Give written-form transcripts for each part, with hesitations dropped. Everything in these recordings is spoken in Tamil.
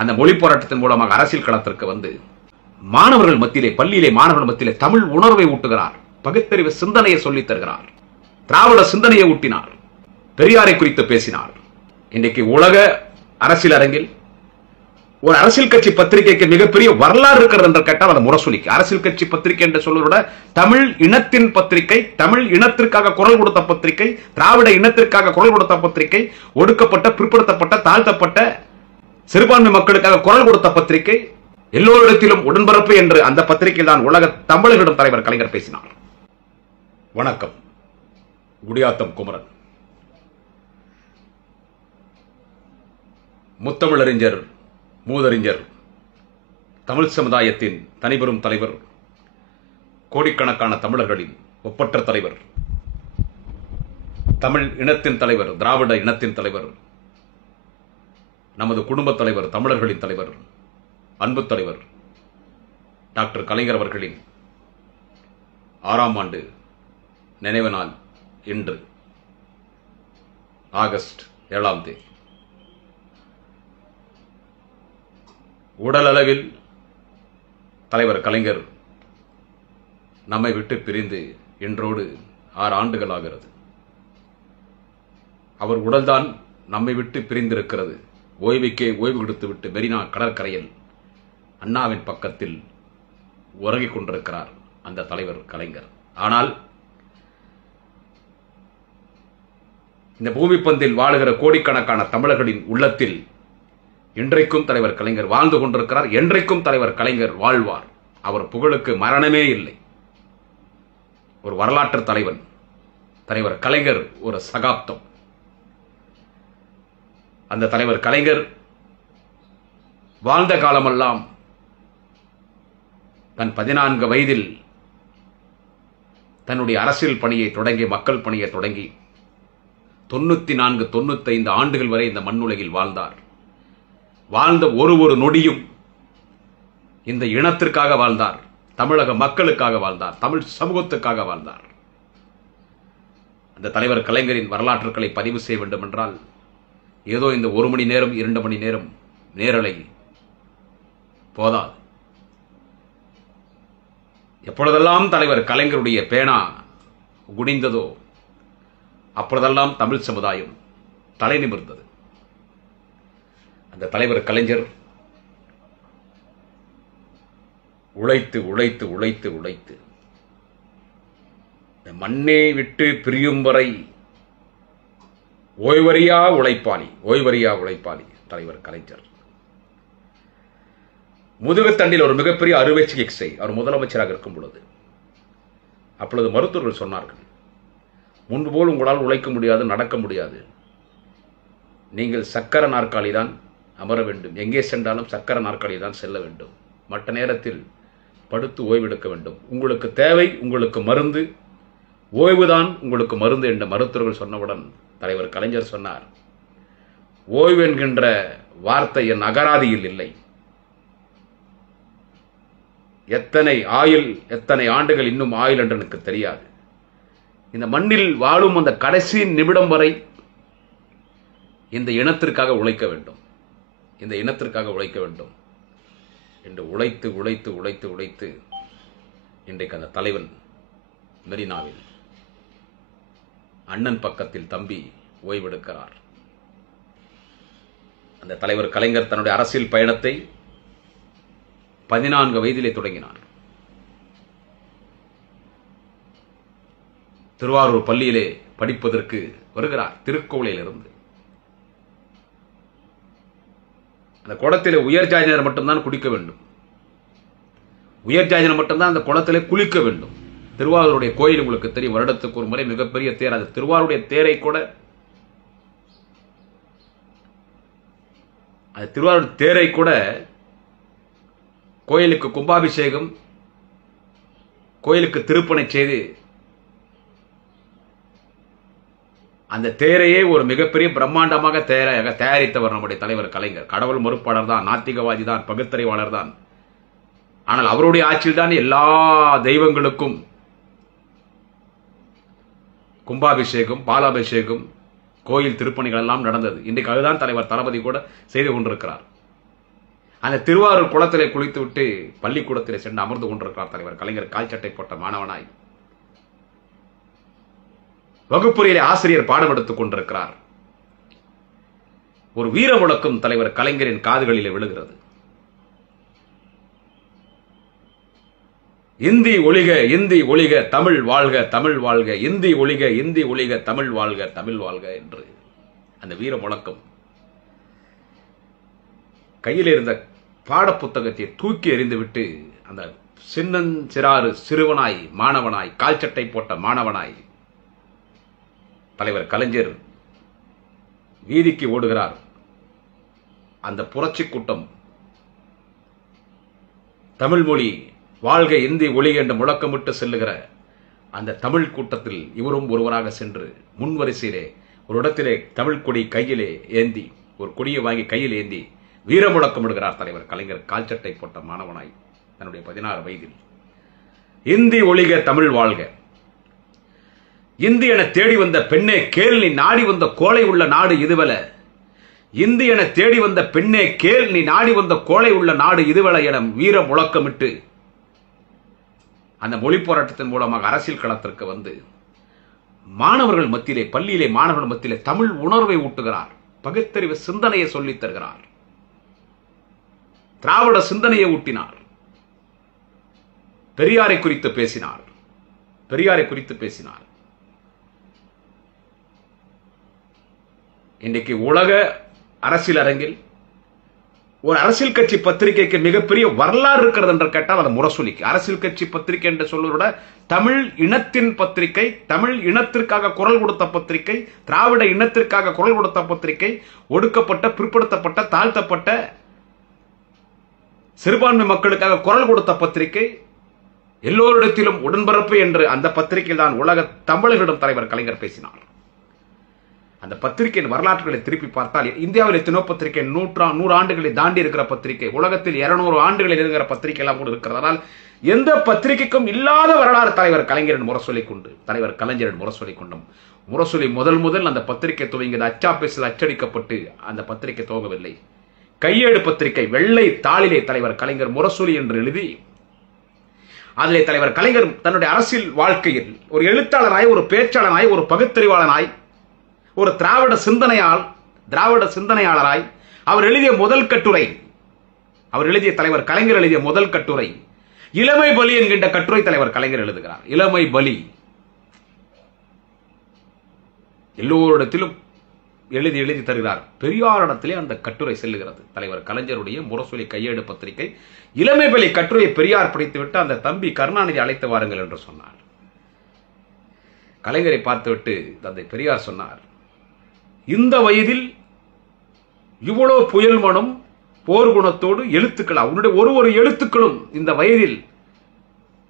அந்த மொழி போராட்டத்தின் மூலமாக அரசியல் களத்திற்கு வந்து மாணவர்கள் மத்தியிலே, பள்ளியிலே மாணவர்கள் மத்தியிலே தமிழ் உணர்வை ஊட்டுகிறார். பகுத்தறிவு சிந்தனையை சொல்லித் தருகிறார். திராவிட சிந்தனையை ஊட்டினார். பெரியாரை குறித்து பேசினார். இன்றைக்கு உலக அரசியல் அரங்கில் ஒரு அரசியல் கட்சி பத்திரிகைக்கு மிகப்பெரிய வரலாறு இருக்கிறது என்று கேட்டால் அது முரசொலிக்கு. அரசியல் கட்சி பத்திரிகை என்று சொல்வதை தமிழ் இனத்தின் பத்திரிகை, தமிழ் இனத்திற்காக குரல் கொடுத்த பத்திரிகை, திராவிட இனத்திற்காக குரல் கொடுத்த பத்திரிகை, ஒடுக்கப்பட்ட, பிற்படுத்தப்பட்ட, தாழ்த்தப்பட்ட சிறுபான்மை மக்களுக்காக குரல் கொடுத்த பத்திரிகை, எல்லோரிடத்திலும் உடன்பிறப்பு என்று அந்த பத்திரிகையில் தான் உலக தமிழர்களிடம் தலைவர் கலைஞர் பேசினார். வணக்கம். குடியாத்தம் குமரன். முத்தமிழறிஞர், மூதறிஞர், தமிழ் சமுதாயத்தின் தனிபெரும் தலைவர், கோடிக்கணக்கான தமிழர்களின் ஒப்பற்ற தலைவர், தமிழ் இனத்தின் தலைவர், திராவிட இனத்தின் தலைவர், நமது குடும்பத் தலைவர், தமிழர்களின் தலைவர், அன்பு தலைவர் டாக்டர் கலைஞர் அவர்களின் 6ஆம் ஆண்டு நினைவு நாள் இன்று ஆகஸ்ட் 7ஆம் தேதி. உடலளவில் தலைவர் கலைஞர் நம்மை விட்டு பிரிந்து இன்றோடு 6 ஆண்டுகள் ஆகிறது. அவர் உடல்தான் நம்மை விட்டு பிரிந்திருக்கிறது. ஓய்வுக்கே ஓய்வு கொடுத்துவிட்டு மெரினா கடற்கரையில் அண்ணாவின் பக்கத்தில் உறங்கிக் கொண்டிருக்கிறார் அந்த தலைவர் கலைஞர். ஆனால் இந்த பூமிப்பந்தில் வாழுகிற கோடிக்கணக்கான தமிழர்களின் உள்ளத்தில் இன்றைக்கும் தலைவர் கலைஞர் வாழ்ந்து கொண்டிருக்கிறார். என்றைக்கும் தலைவர் கலைஞர் வாழ்வார். அவர் புகழுக்கு மரணமே இல்லை. ஒரு வரலாற்று தலைவன் தலைவர் கலைஞர், ஒரு சகாப்தம். அந்த தலைவர் கலைஞர் வாழ்ந்த காலமெல்லாம் தன் 14 வயதில் தன்னுடைய அரசியல் பணியை தொடங்கி, மக்கள் பணியை தொடங்கி 94, 95 ஆண்டுகள் வரை இந்த மண்ணுலகில் வாழ்ந்தார். வாழ்ந்த ஒரு நொடியும் இந்த இனத்திற்காக வாழ்ந்தார். தமிழக மக்களுக்காக வாழ்ந்தார். தமிழ் சமூகத்துக்காக வாழ்ந்தார். அந்த தலைவர் கலைஞரின் வரலாற்றுகளை பதிவு செய்ய வேண்டும் என்றால் ஏதோ இந்த 1 மணி நேரம், 2 மணி நேரம் நேரலை போதாது. எப்பொழுதெல்லாம் தலைவர் கலைஞருடைய பேனா குனிந்ததோ அப்பொழுதெல்லாம் தமிழ் சமுதாயம் தலை நிமிர்ந்தது. அந்த தலைவர் கலைஞர் உழைத்து உழைத்து உழைத்து உழைத்து மண்ணை விட்டு பிரியும் வரை ஓய்வறியா உழைப்பாளி, ஓய்வறியா உழைப்பாளி தலைவர் கலைஞர். முதுகுத்தண்டில் ஒரு மிகப்பெரிய அறுவை சிகிச்சை அவர் முதலமைச்சராக இருக்கும் பொழுது, அப்பொழுது மருத்துவர்கள் சொன்னார்கள், முன்பு போல் உங்களால் உழைக்க முடியாது, நடக்க முடியாது. நீங்கள் சக்கர நாற்காலி தான் அமர வேண்டும். எங்கே சென்றாலும் சக்கர நாற்காலி தான் செல்ல வேண்டும். மற்ற நேரத்தில் படுத்து ஓய்வெடுக்க வேண்டும். உங்களுக்கு தேவை உங்களுக்கு மருந்து, ஓய்வுதான் உங்களுக்கு மருந்து என்ற மருத்துவர்கள் சொன்னவுடன் தலைவர் கலைஞர் சொன்னார், ஓய்வு என்கின்ற வார்த்தை என் அகராதியில் இல்லை. எத்தனை ஆயுள், எத்தனை ஆண்டுகள் இன்னும் ஆயுள் என்று எனக்கு தெரியாது. இந்த மண்ணில் வாழும் அந்த கடைசி நிமிடம் வரை இந்த இனத்திற்காக உழைக்க வேண்டும், இந்த இனத்திற்காக உழைக்க வேண்டும் என்று உழைத்து உழைத்து உழைத்து உழைத்து இன்றைக்கு அந்த தலைவன் மெரினாவில் அண்ணன் பக்கத்தில் தம்பி ஓய்வெடுக்கிறார். அந்த தலைவர் கலைஞர் தன்னுடைய அரசியல் பயணத்தை 14 வயதிலே தொடங்கினார். திருவாரூர் பள்ளியிலே படிப்பதற்கு வருகிறார். திருக்கோவிலில் இருந்து அந்த குளத்திலே உயர் ஜாதியினர் மட்டும்தான் குடிக்க வேண்டும். உயர் ஜாதியினர் மட்டும்தான் அந்த குளத்திலே குளிக்க வேண்டும். திருவாரூருடைய கோயில் உங்களுக்கு தெரியும், வருடத்துக்கு ஒரு முறை மிகப்பெரிய தேர். அது திருவாரூருடைய தேரை கூட, அது திருவாரூர் தேரை கூட கோயிலுக்கு கும்பாபிஷேகம், கோயிலுக்கு திருப்பணி செய்து அந்த தேரையே ஒரு மிகப்பெரிய பிரம்மாண்டமாக தயாரித்தவர் நம்முடைய தலைவர் கலைஞர். கடவுள் மறுப்பாளர் தான், நாத்திகவாதி தான், பகுத்தறிவாளர் தான். ஆனால் அவருடைய ஆட்சியில் தான் எல்லா தெய்வங்களுக்கும் கும்பாபிஷேகம், பாலாபிஷேகம், கோயில் திருப்பணிகள் எல்லாம் நடந்தது. இன்றைக்கு அதுதான் தலைவர் தளபதி கூட செய்து கொண்டிருக்கிறார். அந்த திருவாரூர் குளத்திலே குளித்து விட்டு பள்ளிக்கூடத்திலே சென்று அமர்ந்து கொண்டிருக்கிறார் தலைவர் கலைஞர். கால் சட்டை போட்ட மாணவனாய் வகுப்புறையிலே ஆசிரியர் பாடம் எடுத்துக் கொண்டிருக்கிறார். ஒரு வீர முழக்கம் தலைவர் கலைஞரின் காதுகளிலே விழுகிறது. இந்தி ஒழிக, இந்தி ஒழிக, தமிழ் வாழ்க, தமிழ் வாழ்க, இந்தி ஒழிக, இந்தி ஒழிக, தமிழ் வாழ்க, தமிழ் வாழ்க என்று அந்த வீர முழக்கம். கையில் இருந்த பாடப்புத்தகத்தை தூக்கி எறிந்துவிட்டு அந்த சின்னஞ்சிறாறு சிறுவனாய் மாணவனாய் கால் சட்டை போட்ட மாணவனாய் தலைவர் கலைஞர் வீதிக்கு ஓடுகிறார். அந்த புரட்சி கூட்டம் தமிழ் மொழி வாழ்க, இந்தி ஒழிக என்று முழக்கமிட்டு செல்லுகிற அந்த தமிழ் கூட்டத்தில் இவரும் ஒருவராக சென்று முன்வரிசையிலே ஒரு இடத்திலே தமிழ் கொடி கையிலே ஏந்தி, ஒரு கொடியை வாங்கி கையில் ஏந்தி வீர முழக்கமிடுகிறார் தலைவர் கலைஞர். கால் சட்டை போட்ட மாணவனாய் தன்னுடைய 16 வயதில் இந்தி ஒழிக, தமிழ் வாழ்க. இந்தி என தேடி வந்த பெண்ணே கேள், நீ நாடி வந்த கோலை உள்ள நாடு இதுவல. இந்தி என தேடி வந்த பெண்ணே கேள், நீ நாடி வந்த கோலை உள்ள நாடு இதுவல என வீர முழக்கமிட்டு அந்த மொழி போராட்டத்தின் மூலமாக அரசியல் களத்திற்கு வந்து மாணவர்கள் மத்தியிலே, பள்ளியிலே மாணவர்கள் மத்தியிலே தமிழ் உணர்வை ஊட்டுகிறார். பகுத்தறிவு சிந்தனையை சொல்லித் தருகிறார். திராவிட சிந்தனையை ஊட்டினார். பெரியாரை குறித்து பேசினார். பெரியாரை குறித்து பேசினார். இன்றைக்கு உலக அரசியல் அரங்கில் ஒரு அரசியல் கட்சி பத்திரிகைக்கு மிகப்பெரிய வரலாறு இருக்கிறது என்று கேட்டால் அது முரசொலிக்கு. அரசியல் கட்சி பத்திரிகை என்று சொல்வதோட தமிழ் இனத்தின் பத்திரிகை, தமிழ் இனத்திற்காக குரல் கொடுத்த பத்திரிகை, திராவிட இனத்திற்காக குரல் கொடுத்த பத்திரிகை, ஒடுக்கப்பட்ட, பிற்படுத்தப்பட்ட, தாழ்த்தப்பட்ட சிறுபான்மை மக்களுக்காக குரல் கொடுத்த பத்திரிகை, எல்லோரிடத்திலும் உடன்பிறப்பு என்று அந்த பத்திரிகையில் தான் உலக தமிழர்களிடம் தலைவர் கலைஞர் பேசினார். அந்த பத்திரிகையின் வரலாற்றுகளை திருப்பி பார்த்தால் இந்தியாவில் எத்தனோ பத்திரிகை 100 ஆண்டுகளை தாண்டி இருக்கிற பத்திரிகை, உலகத்தில் 200 ஆண்டுகளில் இருக்கிற பத்திரிகை எல்லாம் கூட இருக்கிறதால் எந்த பத்திரிகைக்கும் இல்லாத வரலாறு தலைவர் கலைஞரின் முரசொலிக் கொண்டு, தலைவர் கலைஞரின் முரசொலிக் கொண்டும். முரசொலி முதல் அந்த பத்திரிகை துவங்கியது அச்சாபேசில் அச்சடிக்கப்பட்டு அந்த பத்திரிகை துவங்கவில்லை. கையேடு பத்திரிகை வெள்ளை தாளிலே தலைவர் கலைஞர் முரசொலி என்று எழுதி அதிலே தலைவர் கலைஞர் தன்னுடைய அரசியல் வாழ்க்கையில் ஒரு எழுத்தாளராய், ஒரு பேச்சாளராய், ஒரு பகுத்தறிவாளனாய், ஒரு திராவிட சிந்தனையாளராய் அவர் எழுதிய முதல் கட்டுரை, அவர் எழுதிய தலைவர் கலைஞர் எழுதிய முதல் கட்டுரை இளமை பலி என்கின்ற கட்டுரை தலைவர் கலைஞர் எழுதுகிறார். இளமை பலி எல்லோரிடத்திலும் எழுதி தருகிறார். பெரியாரிடத்திலே அந்த கட்டுரை செல்லுகிறது. தலைவர் கலைஞருடைய முரசொலி கையேடு பத்திரிகை இளமை பலி கட்டுரையை பெரியார் படித்துவிட்டு அந்த தம்பி கருணாநிதி அழைத்து வாருங்கள் என்று சொன்னார். கலைஞரை பார்த்துவிட்டு தந்தை பெரியார் சொன்னார், இந்த வயதில் இவ்வளவு புயல் மனம், போர் குணத்தோடு எழுத்துக்கள், அவனுடைய ஒரு எழுத்துக்களும் இந்த வயதில்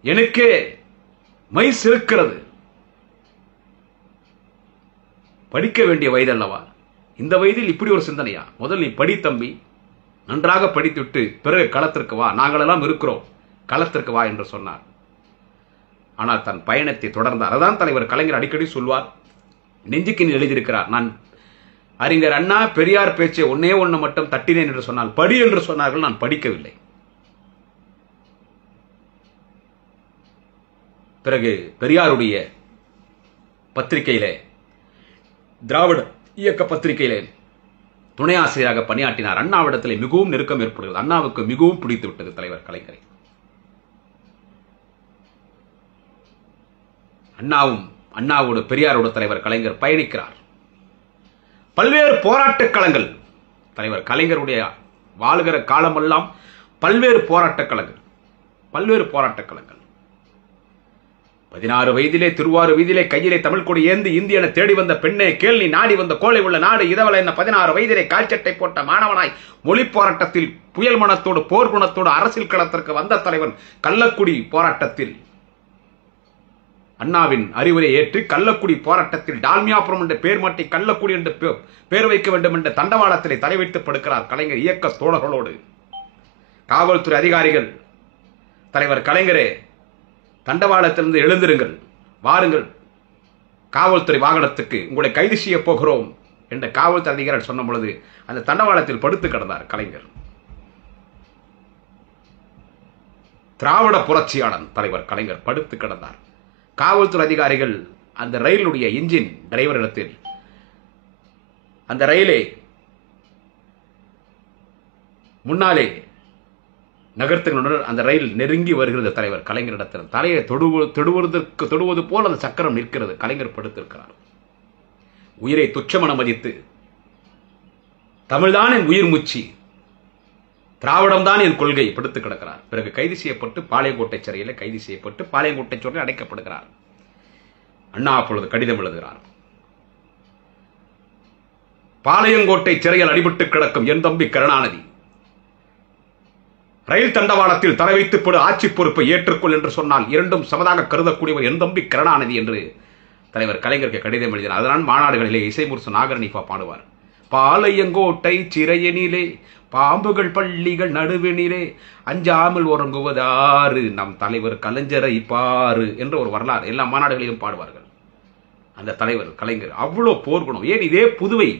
எனக்கே மை சிறுக்கிறது. படிக்க வேண்டிய வயது அல்லவா, இந்த வயதில் இப்படி ஒரு சிந்தனையா? முதல் நீ படி தம்பி, நன்றாக படித்துவிட்டு பிறகு களத்திற்கு வா, நாங்களெல்லாம் இருக்கிறோம், களத்திற்கு வா என்று சொன்னார். ஆனால் தன் பயணத்தை தொடர்ந்தார். அதான் தலைவர் கலைஞர் அடிக்கடி சொல்வார், நெஞ்சுக்கு எழுதியிருக்கிறார், நான் அறிஞர் அண்ணா பெரியார் பேச்சை ஒன்னே மட்டும் தட்டினேன் என்று சொன்னால் படி என்று சொன்னார்கள், நான் படிக்கவில்லை. பிறகு பெரியாருடைய பத்திரிகையிலே, திராவிட இயக்க பத்திரிகையிலே துணை ஆசிரியராக பணியாற்றினார். அண்ணாவிடத்திலே மிகவும் நெருக்கம் ஏற்படுகிறது. அண்ணாவுக்கு மிகவும் பிடித்து விட்டது தலைவர் கலைஞரை. அண்ணாவோடு பெரியாரோடு தலைவர் கலைஞர் பயணிக்கிறார். பல்வேறு போராட்டக் களங்கள், தலைவர் கலைஞருடைய வாழ்கிற காலமெல்லாம் பல்வேறு போராட்டக் களங்கள். 16 வயதிலே திருவாரூர் வீதியிலே கையிலே தமிழ் கொடி ஏந்தி இந்திய என தேடி வந்த பெண்ணே கேள், நீ நாடி வந்த கோலை உள்ள நாடு இதவல என்ன 16 வயதிலே கால்சட்டை போட்ட மாணவனாய் மொழி போராட்டத்தில் புயல் மனத்தோடு போர் குணத்தோடு அரசியல் களத்திற்கு வந்த தலைவன். கள்ளக்குடி போராட்டத்தில் அண்ணாவின் அறிவுரை ஏற்று கள்ளக்குடி போராட்டத்தில் டால்மியாபுரம் என்ற பெயர் மாட்டி கள்ளக்குடி என்று பெயர் வைக்க வேண்டும் என்ற தண்டவாளத்திலே தலைவைத்து படுக்கிறார் கலைஞர் இயக்க தோழர்களோடு. காவல்துறை அதிகாரிகள், தலைவர் கலைஞரே தண்டவாளத்திலிருந்து எழுந்திருங்கள், வாருங்கள் காவல்துறை வாகனத்துக்கு, உங்களை கைது செய்ய போகிறோம் என்ற காவல்துறை அதிகாரிகள் சொன்ன பொழுது அந்த தண்டவாளத்தில் படுத்து கிடந்தார் கலைஞர். திராவிட புரட்சியாளன் தலைவர் கலைஞர் படுத்து கிடந்தார். காவல்துறை அதிகாரிகள் அந்த ரயிலுடைய இன்ஜின் டிரைவரிடத்தில் அந்த ரயிலை முன்னாலே நகர்த்துகின்றனர். அந்த ரயில் நெருங்கி வருகிறது. தலைவர் கலைஞரிடத்தில் தலையை தொடுவது போல் அந்த சக்கரம் நிற்கிறது. கலைஞர் படுத்திருக்கிறார். உயிரை துச்சமென மதித்து தமிழ்தான் என் உயிர் மூச்சு, திராவிடம் தான் என் கொள்கை படுத்து கிடக்கிறார். பிறகு கைது செய்யப்பட்டு பாளையங்கோட்டை சிறையில் கைது செய்யப்பட்டு பாளையங்கோட்டை சிறையில் அடைக்கப்படுகிறார். அண்ணா அப்பொழுது கடிதம் எழுதுகிறார். பாளையங்கோட்டை சிறையில் அடிபட்டு கிடக்கும் என் தம்பி கருணாநிதி, ரயில் தண்டவாளத்தில் தலை வைத்து போடு, ஆட்சி பொறுப்பை ஏற்றுக்கொள் என்று சொன்னால் இரண்டும் சமதாக கருதக்கூடியவர் என் தம்பி கருணாநிதி என்று தலைவர் கலைஞருக்கு கடிதம் எழுதினார். அதனால் மாநாடுகளிலே இசைமுரசு நாகரணிப்பா பாடுவார். பாளையங்கோட்டை சிறையனிலே பாம்புகள் பள்ளிகள் நடுவினிலே அஞ்சாமல் உறங்குவதாறு நம் தலைவர் கலைஞரை பாரு என்ற ஒரு வரலாறு எல்லா மாநாடுகளிலும் பாடுவார்கள். அந்த தலைவர் கலைஞர் அவ்வளோ போர்க்குணம். ஏன் இதே புதுவை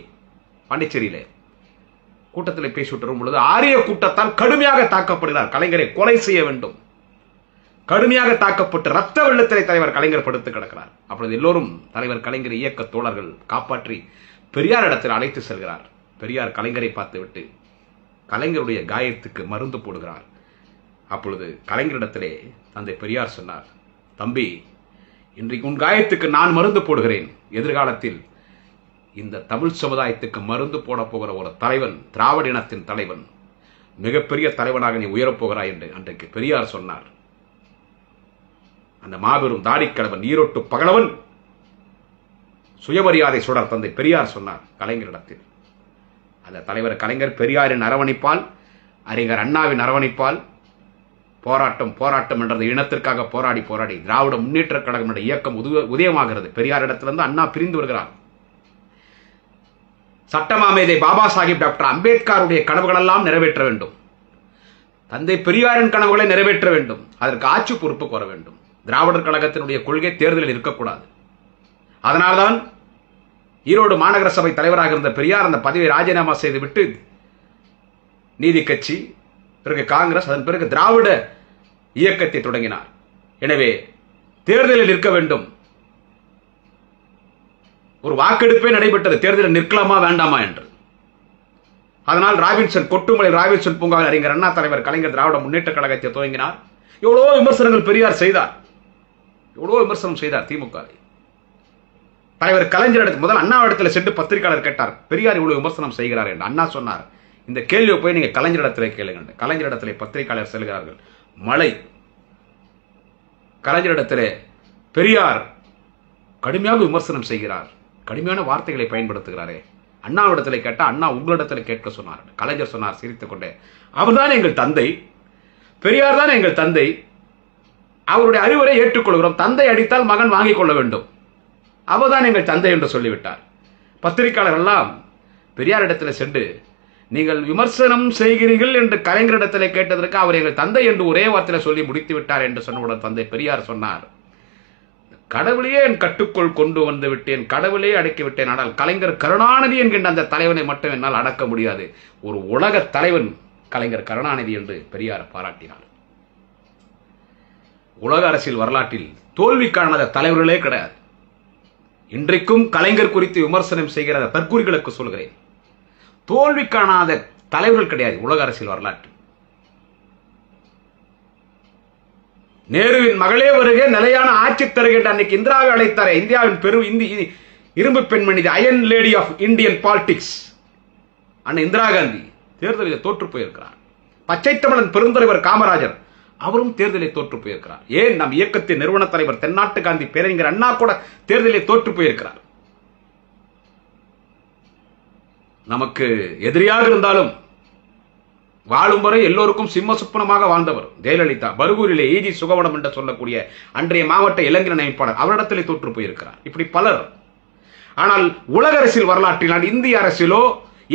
பாண்டிச்சேரியிலே கூட்டத்தில் பேசிவிட்டு வரும் பொழுது ஆரிய கூட்டத்தால் கடுமையாக தாக்கப்படுகிறார். கலைஞரை கொலை செய்ய வேண்டும், கடுமையாக தாக்கப்பட்டு ரத்த வெள்ளத்திலே தலைவர் கலைஞர் படுத்து கிடக்கிறார். அப்பொழுது எல்லோரும் தலைவர் கலைஞர் இயக்க தோழர்கள் காப்பாற்றி பெரியார் இடத்தில் அழைத்து செல்கிறார். பெரியார் கலைஞரை பார்த்துவிட்டு கலைஞருடைய காயத்துக்கு மருந்து போடுகிறார். அப்பொழுது கலைஞரிடத்திலே தந்தை பெரியார் சொன்னார், தம்பி, இன்றைக்கு உன் காயத்துக்கு நான் மருந்து போடுகிறேன். எதிர்காலத்தில் இந்த தமிழ் சமுதாயத்துக்கு மருந்து போட போகிற ஒரு தலைவன், திராவிட இனத்தின் தலைவன், மிகப்பெரிய தலைவனாக நீ உயரப்போகிறாய் என்று அன்றைக்கு பெரியார் சொன்னார். அந்த மாபெரும் தாடிக்கடவன், ஈரோட்டு பகலவன், சுயமரியாதை சுடர் தந்தை பெரியார் சொன்னார் கலைஞரிடத்தில். அந்த தலைவர் கலைஞர் பெரியாரின் அரவணைப்பால், அறிஞர் அண்ணாவின் அரவணைப்பால் போராட்டம் போராட்டம் என்ற இனத்திற்காக போராடி போராடி திராவிட முன்னேற்ற கழகம் என்ற இயக்கம் உதயமாகிறது. பெரியாரிடத்திலிருந்து அண்ணா பிரிந்து வருகிறார். சட்டமாமேதை பாபா சாஹிப் டாக்டர் அம்பேத்கருடைய கனவுகளெல்லாம் நிறைவேற்ற வேண்டும். தந்தை பெரியாரின் கனவுகளை நிறைவேற்ற வேண்டும். அதற்கு ஆட்சி பொறுப்பு கோர வேண்டும். திராவிடர் கழகத்தினுடைய கொள்கை தேர்தலில் இருக்கக்கூடாது. அதனால்தான் ஈரோடு மாநகர சபை தலைவராக இருந்த பெரியார் அந்த பதவியை ராஜினாமா செய்துவிட்டு நீதி கட்சி, பிறகு காங்கிரஸ், அதன் பிறகு திராவிட இயக்கத்தை தொடங்கினார். எனவே தேர்தலில் நிற்க வேண்டும். ஒரு வாக்கெடுப்பே நடைபெற்றது, தேர்தலில் நிற்கலாமா வேண்டாமா என்று. அதனால் ராபின்சன், கொட்டுமலை ராபின்சன் பூங்காவில் அறிஞர் அண்ணா தலைவர் கலைஞர் திராவிட முன்னேற்ற கழகத்தை துவங்கினார். எவ்வளவோ விமர்சனங்கள் பெரியார் செய்தார், எவ்வளவோ விமர்சனம் செய்தார் திமுக. தலைவர் கலைஞர் முதல் அண்ணா இடத்துல சென்று பத்திரிகையாளர் கேட்டார், பெரியார் இவ்வளவு விமர்சனம் செய்கிறார் என்று. அண்ணா சொன்னார், இந்த கேள்வியை போய் நீங்க கலைஞரிடத்திலே கேளுங்க. கலைஞரிடத்திலே பத்திரிகையாளர் செல்கிறார்கள். மழை. கலைஞரிடத்திலே பெரியார் கடுமையாக விமர்சனம் செய்கிறார், கடுமையான வார்த்தைகளை பயன்படுத்துகிறாரே. அண்ணாவிடத்தில் கேட்டா அண்ணா உங்களிடத்தில் கேட்க சொன்னார். கலைஞர் சொன்னார் சிரித்துக் கொண்டே, அவர்தான் எங்கள் தந்தை, பெரியார் தான் எங்கள் தந்தை, அவருடைய அறிவுரை ஏற்றுக்கொள்கிறோம். தந்தை அடித்தால் மகன் வாங்கிக் கொள்ள வேண்டும், அவர்தான் எங்கள் தந்தை என்று சொல்லிவிட்டார். பத்திரிகையாளர் எல்லாம் பெரியாரிடத்தில் சென்று நீங்கள் விமர்சனம் செய்கிறீர்கள் என்று கலைஞரிடத்தில் கேட்டதற்கு அவர் எங்கள் தந்தை என்று ஒரே வார்த்தையில் சொல்லி முடித்து விட்டார் என்று சொன்னவுடன் தந்தை பெரியார் சொன்னார், கடவுளையே என் கட்டுக்குள் கொண்டு வந்து விட்டேன், கடவுளே அடக்கி விட்டேன், ஆனால் கலைஞர் கருணாநிதி என்கின்ற அந்த தலைவனை மட்டும் என்னால் அடக்க முடியாது. ஒரு உலக தலைவன் கலைஞர் கருணாநிதி என்று பெரியார் பாராட்டினார். உலக அரசியல் வரலாற்றில் தோல்வி காணாத தலைவர்களே கிடையாது. இன்றைக்கும் கலைஞர் குறித்து விமர்சனம் செய்கிற தற்கூரிகளுக்கு சொல்கிறேன், தோல்வி காணாத தலைவர்கள் கிடையாது உலக அரசியல் வரலாற்று. நேருவின் மகளே வருகை நிலையான ஆட்சி தருகின்ற அன்னைக்கு இந்திராவை அழைத்தாரே, இந்தியாவின் பெரும் இரும்பு பெண்மணி, iron lady of Indian politics, அண்ணன் இந்திரா காந்தி தேர்தலில் தோற்று போயிருக்கிறார். பச்சை தமிழன் பெருந்தலைவர் காமராஜர் அவரும் தேர்தலில் தோற்று போயிருக்கிறார். ஏன் நம் இயக்கத்தின் நிறுவன தலைவர் தென்னாட்டு காந்தி பேரறிஞர் அண்ணா கூட தேர்தலில் தோற்று போயிருக்கிறார். நமக்கு எதிரியாக இருந்தாலும் வாழும் வரை எல்லோருக்கும் சிம்ம சுப்பனமாக வாழ்ந்தவர் ஜெயலலிதா. பருகூரிலே ஈஜி சுகவனம் என்று சொல்லக்கூடிய அன்றைய மாவட்ட இளைஞர் அமைப்பாளர், அவரிடத்திலே தோற்று போயிருக்கிறார். இப்படி பலர். ஆனால் உலக அரசியல் வரலாற்றில், நான் இந்திய அரசியலோ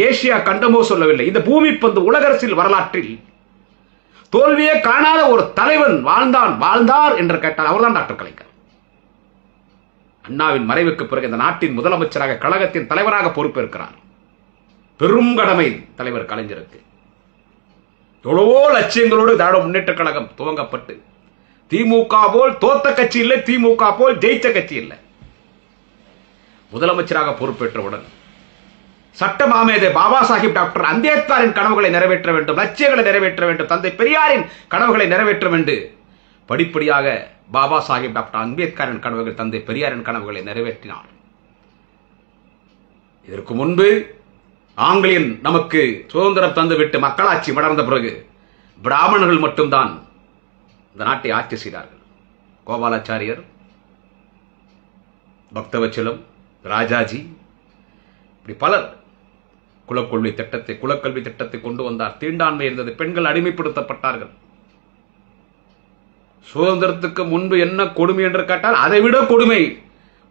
ஏசியா கண்டமோ சொல்லவில்லை, இந்த பூமி பந்து உலக அரசியல் வரலாற்றில் தோல்வியே காணாத ஒரு தலைவன் வாழ்ந்தார் என்று கேட்டால் அவர்தான் டாக்டர் கலைஞர். அண்ணாவின் மறைவுக்கு பிறகு இந்த நாட்டின் முதலமைச்சராக, கழகத்தின் தலைவராக பொறுப்பேற்கிறார். பெரும் கடமை தலைவர் கலைஞருக்கு. எவ்வளவோ லட்சியங்களோடு திராவிட முன்னேற்ற கழகம் துவங்கப்பட்டு திமுக போல் தோத்த கட்சி இல்லை, திமுக போல் ஜெயித்த கட்சி இல்லை. முதலமைச்சராக பொறுப்பேற்றவுடன் சட்ட மாமேதை பாபா சாஹிப் டாக்டர் அம்பேத்கரின் கனவுகளை நிறைவேற்ற வேண்டும், லட்சியங்களை நிறைவேற்ற வேண்டும், தந்தை பெரியாரின் கனவுகளை நிறைவேற்ற வேண்டும். படிப்படியாக பாபா சாஹிப் டாக்டர் அம்பேத்கரின் கனவுகள், தந்தை பெரியாரின் கனவுகளை நிறைவேற்றினார். இதற்கு முன்பு ஆங்கிலேயன் நமக்கு சுதந்திரம் தந்துவிட்டு மக்களாட்சி மலர்ந்த பிறகு பிராமணர்கள் மட்டும்தான் இந்த நாட்டை ஆட்சி செய்தார்கள். கோபாலாச்சாரியர், பக்தவச்சலம், ராஜாஜி, இப்படி பலர் குலக்கல்வி திட்டத்தை கொண்டு வந்தார். தீண்டாண்மை இருந்தது, பெண்கள் அடிமைப்படுத்தப்பட்டார்கள். சுதந்திரத்துக்கு முன்பு என்ன கொடுமை என்று கேட்டால் அதை விட கொடுமை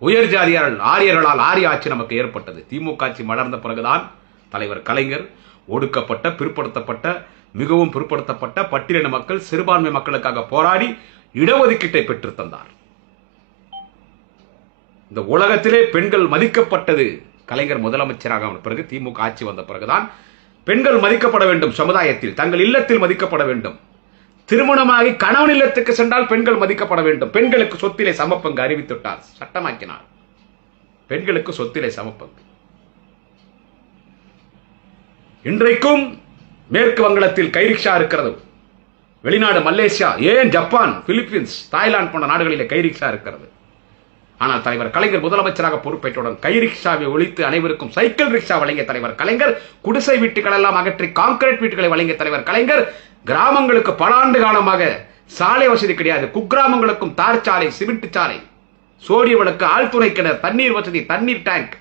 உயர் ஜாதியால் ஆரியர்களால் ஆரிய ஆட்சி நமக்கு ஏற்பட்டது. திமுக ஆட்சி மலர்ந்த பிறகுதான் தலைவர் கலைஞர் ஒடுக்கப்பட்ட, பிற்படுத்தப்பட்ட, மிகவும் பிற்படுத்தப்பட்ட பட்டியலின மக்கள், சிறுபான்மை மக்களுக்காக போராடி இடஒதுக்கீட்டை பெற்று தந்தார். இந்த உலகத்திலே பெண்கள் மதிக்கப்பட்டது கலைஞர் முதலமைச்சராக பிறகு, திமுக ஆட்சி வந்த பிறகுதான் பெண்கள் மதிக்கப்பட வேண்டும். சமுதாயத்தில் தங்கள் இல்லத்தில் மதிக்கப்பட வேண்டும். திருமணமாகி கணவன் இல்லத்துக்கு சென்றால் பெண்கள் மதிக்கப்பட வேண்டும். பெண்களுக்கு சொத்திலே சமப்பங்கு அறிவித்துவிட்டார், சட்டமாக்கினார். பெண்களுக்கு சொத்திலே சமப்பங்கு. இன்றைக்கும் மேற்கு வங்கத்தில் கைரிக்ஷா இருக்கிறது. வெளிநாடு மலேசியா, ஏன் ஜப்பான், பிலிப்பீன்ஸ், தாய்லாந்து போன்ற நாடுகளிலே கைரிக்ஷா இருக்கிறது. ஆனால் தலைவர் கலைஞர் முதலமைச்சராக பொறுப்பேற்றவுடன் கைரிக்ஷாவை ஒழித்து அனைவருக்கும் சைக்கிள் ரிக்ஷா வழங்கிய தலைவர் கலைஞர், குடிசை வீட்டுகள் எல்லாம் அகற்றி கான்கிரீட் வீட்டுகளை வழங்கிய தலைவர் கலைஞர், கிராமங்களுக்கு பல ஆண்டு காலமாக சாலை வசதி கிடையாது, குக்கிராமங்களுக்கும் தார் சாலை, சிமெண்ட் சாலை, சோடிய விளக்கு, ஆழ்துணை கிணறு, தண்ணீர் வசதி, தண்ணீர் டேங்க்,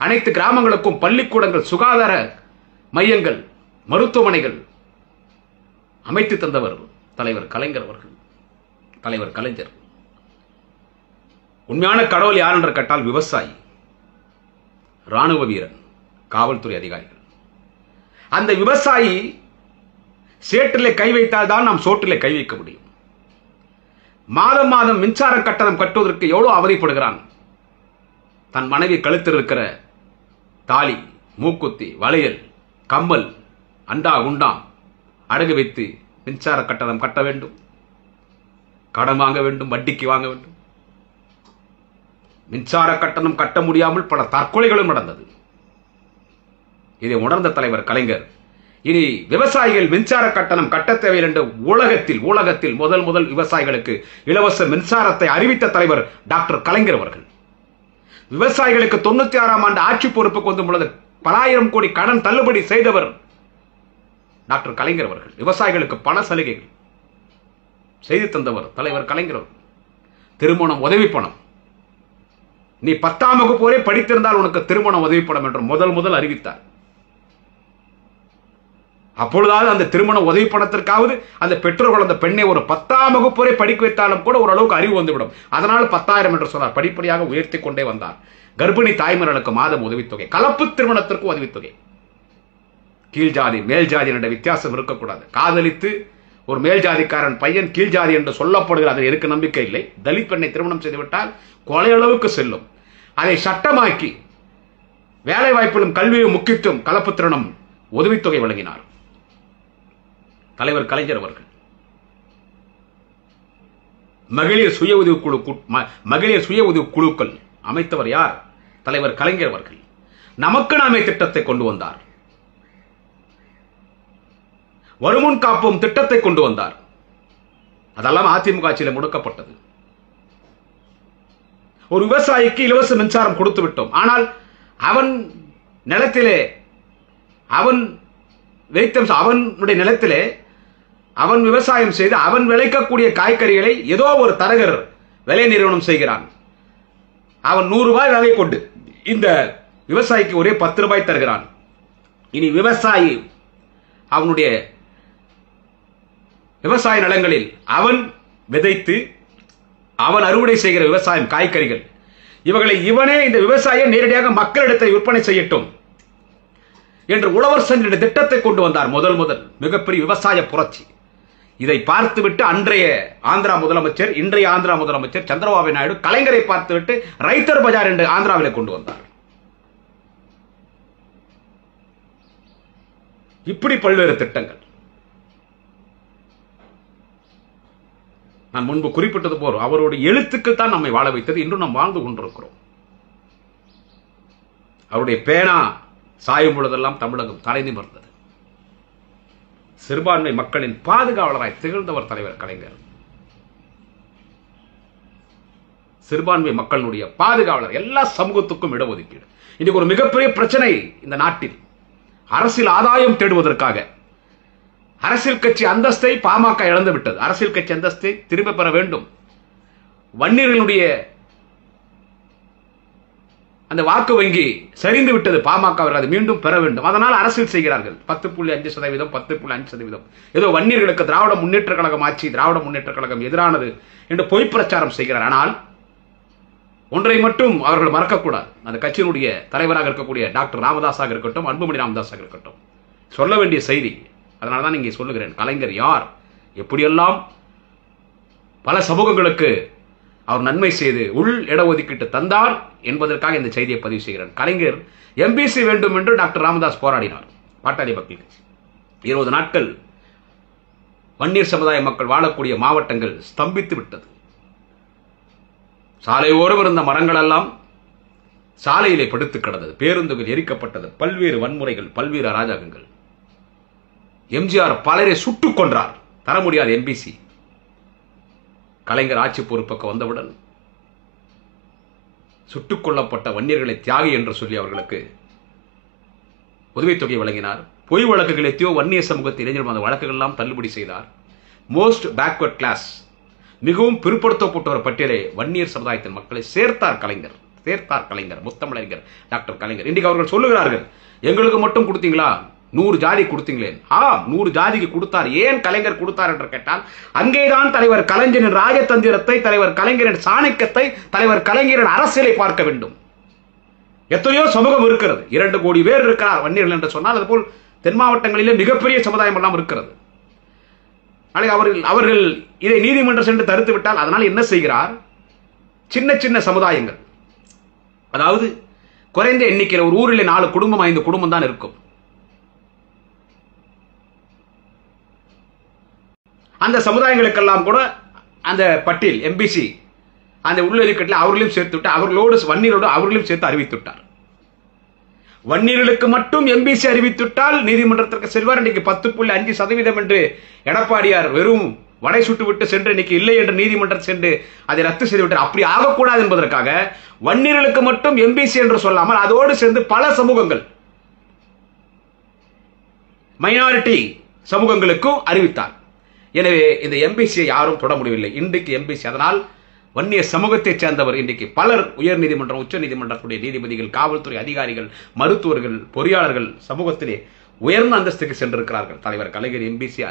அனைத்து கிராமங்களுக்கும் பள்ளிக்கூடங்கள், சுகாதார மையங்கள், மருத்துவமனைகள் அமைத்து தந்தவர் தலைவர் கலைஞர் அவர்கள். தலைவர் கலைஞர் உண்மையான கடவுள் யார் என்று கேட்டால் விவசாயி, ராணுவ வீரன், காவல்துறை அதிகாரிகள். அந்த விவசாயி சேற்றிலே கை வைத்தால் தான் நாம் சோற்றிலே கை வைக்க முடியும். மாதம் மாதம் மின்சார கட்டணம் கட்டுவதற்கு எவ்வளவு அவதிப்படுகிறான். தன் மனைவி கழுத்தில் இருக்கிற தாலி, மூக்குத்தி, வளையல், கம்மல், அண்டா குண்டாம் அடகு வைத்து மின்சார கட்டணம் கட்ட வேண்டும், கடன் வாங்க வேண்டும், வட்டிக்கு வாங்க வேண்டும். மின்சார கட்டணம் கட்ட முடியாமல் பல தற்கொலைகளும் நடந்தது. இதை உணர்ந்த தலைவர் கலைஞர், இனி விவசாயிகள் மின்சார கட்டணம் கட்ட தேவையில்லை என்று உலகத்தில் முதல் விவசாயிகளுக்கு இலவச மின்சாரத்தை அறிவித்த தலைவர் டாக்டர் கலைஞர் அவர்கள். விவசாயிகளுக்கு 96ஆம் ஆண்டு ஆட்சி பொறுப்புக்கு வந்து உள்ளது பல ஆயிரம் கோடி கடன் தள்ளுபடி செய்தவர் டாக்டர் கலைஞர் அவர்கள். விவசாயிகளுக்கு பண சலுகைகள் செய்து தந்தவர் தலைவர் கலைஞர் அவர்கள். திருமணம் உதவி பணம், நீ 10ஆம் வகுப்பு வரை படித்திருந்தால் உனக்கு திருமணம் உதவி பணம் என்று முதல் அறிவித்தார். அப்பொழுதாவது அந்த திருமண உதவி பணத்திற்காவது அந்த பெற்றோர்கள் அந்த பெண்ணை ஒரு 10ஆம் வகுப்பு வரை படிக்க வைத்தாலும் கூட ஓரளவுக்கு அறிவு வந்துவிடும். அதனால் 10,000 என்று சொன்னார். படிப்படியாக உயர்த்தி கொண்டே வந்தார். கர்ப்பிணி தாய்மார்களுக்கு மாதம் உதவித்தொகை, கலப்பு திருமணத்திற்கு உதவித்தொகை. கீழ் ஜாதி மேல் ஜாதி என்ற வித்தியாசம் இருக்கக்கூடாது. காதலித்து ஒரு மேல் ஜாதிக்காரன் பையன் கீழ் ஜாதி என்று சொல்லப்படுகிற அதில் எனக்கு நம்பிக்கை இல்லை. தலித் பெண்ணை திருமணம் செய்துவிட்டால் கொலை அளவுக்கு செல்லும். அதை சட்டமாக்கி வேலை வாய்ப்பிலும் கல்வியும் முக்கியத்துவம் கலப்பு திருமணம் உதவித்தொகை வழங்கினார் தலைவர் கலைஞர் அவர்கள். மகளிர் சுய உதவி குழுக்கள் அமைத்தவர் யார்? தலைவர் கலைஞர் அவர்கள். நமக்கு நாமே திட்டத்தை கொண்டு வந்தார். வருமுன் காப்போம் திட்டத்தை கொண்டு வந்தார். அதெல்லாம் அதிமுக ஆட்சியில் முடக்கப்பட்டது. ஒரு விவசாயிக்கு இலவச மின்சாரம் கொடுத்து விட்டோம். ஆனால் அவன் நிலத்திலே அவனுடைய நிலத்திலே அவன் விவசாயம் செய்து அவன் விளைக்கக்கூடிய காய்கறிகளை ஏதோ ஒரு தரகர் விலை நிறுவனம் செய்கிறான். அவன் 100 ரூபாய் விலை கொண்டு இந்த விவசாயிக்கு ஒரே 10 ரூபாய் தருகிறான். இனி விவசாயி அவனுடைய விவசாய நிலங்களில் அவன் விதைத்து அவன் அறுவடை செய்கிற விவசாயம் காய்கறிகள் இவர்களை இவனே இந்த விவசாயியை நேரடியாக மக்களிடத்தை விற்பனை செய்யட்டும் என்று உழவர் சங்க திட்டத்தை கொண்டு வந்தார். முதல் மிகப்பெரிய விவசாய புரட்சி. இதை பார்த்துவிட்டு அன்றைய ஆந்திரா முதலமைச்சர், இன்றைய ஆந்திரா முதலமைச்சர் சந்திரபாபு நாயுடு கலைஞரை பார்த்துவிட்டு ரைத்தர் பஜார் என்று ஆந்திராவிலே கொண்டு வந்தார். இப்படி பல்வேறு திட்டங்கள். நான் முன்பு குறிப்பிட்டது போல் அவருடைய எழுத்துக்கள் தான் நம்மை வாழ வைத்தது. இன்றும் நாம் வாழ்ந்து கொண்டிருக்கிறோம். அவருடைய பேனா சாயும் பொழுதெல்லாம் தமிழகம் தலை நிமிர்ந்தது. சிறுபான்மை மக்களின் பாதுகாவலராய் திகழ்ந்தவர் தலைவர் கலைஞர். சிறுபான்மை மக்களுடைய பாதுகாவலர். எல்லா சமூகத்துக்கும் இடஒதுக்கீடு. இன்னைக்கு ஒரு மிகப்பெரிய பிரச்சனை இந்த நாட்டில். அரசியல் ஆதாயம் தேடுவதற்காக அரசியல் கட்சி அந்தஸ்தை பாமக இழந்து விட்டது. அரசியல் கட்சி அந்தஸ்தை திரும்ப பெற வேண்டும். வன்னியர்களுடைய அந்த வாக்கு வங்கி சரிந்து விட்டது. பாமக அவர்கள் அதை மீண்டும் பெற வேண்டும். அதனால் அரசியல் செய்கிறார்கள். 10.5%, 10.5%. ஏதோ வன்னியர்களுக்கு திராவிட முன்னேற்ற கழகம் ஆட்சி, திராவிட முன்னேற்ற கழகம் எதிரானது என்று பொய் பிரச்சாரம் செய்கிறார். ஆனால் ஒன்றை மட்டும் அவர்கள் மறக்கக்கூடாது. அந்த கட்சியினுடைய தலைவராக இருக்கக்கூடிய டாக்டர் ராமதாஸாக இருக்கட்டும், அன்புமணி ராமதாஸாக இருக்கட்டும், சொல்ல வேண்டிய செய்தி. அதனால்தான் இங்கே சொல்லுகிறேன். கலைஞர் யார், எப்படியெல்லாம் பல சமூகங்களுக்கு அவர் நன்மை செய்து உள் இடஒதுக்கீட்டு தந்தார் என்பதற்காக இந்த செய்தியை பதிவு செய்கிறேன். கலைஞர் எம்பிசி வேண்டும் என்று டாக்டர் ராமதாஸ் போராடினார். பாட்டாளி மக்கள் கட்சி 20 நாட்கள் வன்னியர் சமுதாய மக்கள் வாழக்கூடிய மாவட்டங்கள் ஸ்தம்பித்து விட்டது. சாலையோரம் இருந்த மரங்கள் எல்லாம் சாலையிலே படுத்து கிடந்தது. பேருந்துகள் எரிக்கப்பட்டது. பல்வேறு வன்முறைகள், பல்வேறு அராஜகங்கள். எம்ஜிஆர் பலரை சுட்டுக் கொன்றார். தர முடியாது எம்பிசி. கலைஞர் ஆட்சி பொறுப்புக்கு வந்தவுடன் சுட்டுக் கொல்லப்பட்ட வன்னியர்களை தியாகி என்று சொல்லி அவர்களுக்கு உதவித்தொகை வழங்கினார். பொய் வழக்குகள் எத்தியோ வன்னிய சமூகத்தை இளைஞர்கள் அந்த வழக்குகள் எல்லாம் தள்ளுபடி செய்தார். மோஸ்ட் பேக்வர்ட் கிளாஸ், மிகவும் பிற்படுத்தப்பட்டவர் பட்டியலை வன்னியர் சமுதாயத்தின் மக்களை சேர்த்தார் கலைஞர். முத்தமிழறிஞர் டாக்டர் கலைஞர். இன்றைக்கு அவர்கள் சொல்லுகிறார்கள், எங்களுக்கு மட்டும் கொடுத்தீங்களா? 100 ஜாதி கொடுத்தீங்களே. 100 ஜாதிக்கு கொடுத்தார். ஏன் கலைஞர் கொடுத்தார் என்று கேட்டால், அங்கேதான் தலைவர் கலைஞரின் ராஜதந்திரத்தை, தலைவர் கலைஞரின் சாணக்கியத்தை, தலைவர் கலைஞரின் அரசியலை பார்க்க வேண்டும். எத்தனையோ சமூகம் இருக்கிறது. 2 கோடி பேர் இருக்கிறார் வன்னியர்கள் என்று சொன்னால், அதுபோல் தென் மாவட்டங்களிலே மிகப்பெரிய சமுதாயம் எல்லாம் இருக்கிறது. அவர்கள் இதை நீதிமன்றம் சென்று தடுத்து விட்டால், அதனால் என்ன செய்கிறார்? சின்ன சின்ன சமுதாயங்கள், அதாவது குறைந்த எண்ணிக்கையில் ஒரு ஊரில் 4 குடும்பம் 5 குடும்பம் தான் இருக்கும். அந்த சமுதாயங்களுக்கெல்லாம் கூட அந்த பட்டியல் எம்பிசி அந்த உள்ளொதுக்கீட்டில் அவர்களையும் சேர்த்து விட்டு, அவர்களோடு வன்னியரோடு அவர்களையும் சேர்த்து அறிவித்து விட்டார். வன்னியர்களுக்கு மட்டும் எம்பிசி அறிவித்துவிட்டால் நீதிமன்றத்திற்கு செல்வார். இன்னைக்கு 10.5% என்று எடப்பாடியார் வெறும் வடை சுட்டு விட்டு சென்று இன்னைக்கு இல்லை என்று நீதிமன்றம் சென்று அதை ரத்து செய்து விட்டார். அப்படி ஆகக்கூடாது என்பதற்காக வன்னியர்களுக்கு மட்டும் எம்பிசி என்று சொல்லாமல் அதோடு சேர்ந்து பல சமூகங்கள், மைனாரிட்டி சமூகங்களுக்கும் அறிவித்தார். எனவே இந்த எம்பிசியை யாரும் தொட முடியவில்லை. இன்றைக்கு எம்பிசி, அதனால் வன்னிய சமூகத்தைச் சேர்ந்தவர் இன்றைக்கு பலர் உயர் நீதிமன்றம், உச்ச நீதிமன்றத்துடைய நீதிபதிகள், காவல்துறை அதிகாரிகள், மருத்துவர்கள், பொறியாளர்கள் சமூகத்திலே உயர்ந்த அந்தஸ்துக்கு சென்றிருக்கிறார்கள். தலைவர் கலைஞர் எம்பிசி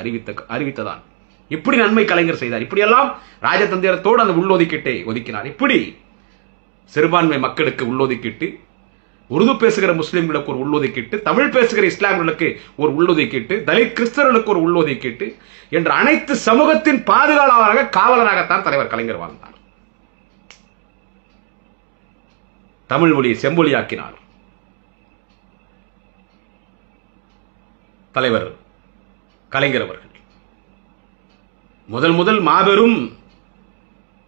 அறிவித்ததான். இப்படி நன்மை கலைஞர் செய்தார். இப்படியெல்லாம் ராஜதந்திரத்தோடு அந்த உள்ளொதுக்கீட்டை ஒதுக்கினார். இப்படி சிறுபான்மை மக்களுக்கு உள்ளொதுக்கீட்டு, உருது பேசுகிற முஸ்லிம்களுக்கு ஒரு உள்ளொதுக்கீட்டு, தமிழ் பேசுகிற இஸ்லாமியர்களுக்கு ஒரு உள்ளொதுக்கீட்டு, தலித் கிறிஸ்தவர்களுக்கு ஒரு உள்ளொதுக்கீட்டு என்ற அனைத்து சமூகத்தின் பாதுகாவலராக, காவலராகத்தான் தலைவர் கலைஞர் வாழ்ந்தார். தமிழ் மொழியை செம்மொழியாக்கினார் தலைவர் கலைஞர் அவர்கள். முதல் மாபெரும்